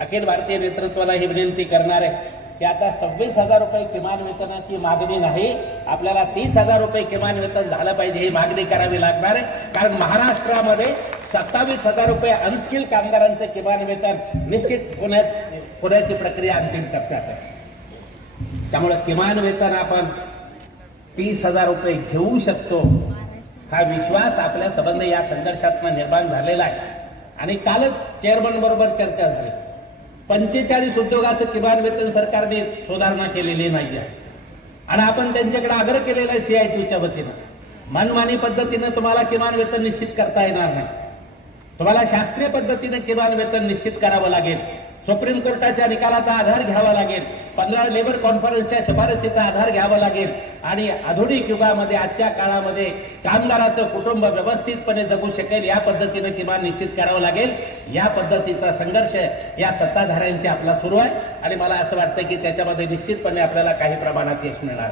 अखिल भारतीय नेतृत्वाला ही विनंती करणार आहे की आता 26,000 रुपये किमान वेतनाची मागणी नाही, आपल्याला 30,000 रुपये किमान वेतन झालं पाहिजे ही मागणी करावी लागणार आहे. कारण महाराष्ट्रामध्ये 27,000 रुपये अनस्किल कामगारांचं किमान वेतन निश्चित होण्याची प्रक्रिया अंतिम टप्प्यात आहे. त्यामुळे किमान वेतन आपण 30,000 रुपये घेऊ शकतो हा विश्वास आपल्या संबंध या संघर्षात निर्माण झालेला आहे. आणि कालच चेअरमन बरोबर चर्चा झाली. 45 उद्योगाचं किमान वेतन सरकारने सुधारणा केलेली नाही आहे आणि आपण त्यांच्याकडे आग्रह केलेला आहे CITUच्या वतीनं मनमानी पद्धतीनं तुम्हाला किमान वेतन निश्चित करता येणार नाही. तुम्हाला शास्त्रीय पद्धतीने किमान वेतन निश्चित करावं लागेल. सुप्रीम कोर्टाच्या निकालाचा आधार घ्यावा लागेल. 15 लेबर कॉन्फरन्सच्या शिफारसीचा आधार घ्यावा लागेल आणि आधुनिक युगामध्ये आजच्या काळामध्ये कामगाराचं कुटुंब व्यवस्थितपणे जगू शकेल या पद्धतीने किमान निश्चित करावं लागेल. या पद्धतीचा संघर्ष या सत्ताधाऱ्यांशी आपला सुरू आहे आणि मला असं वाटतं की त्याच्यामध्ये निश्चितपणे आपल्याला काही प्रमाणात यश मिळणार.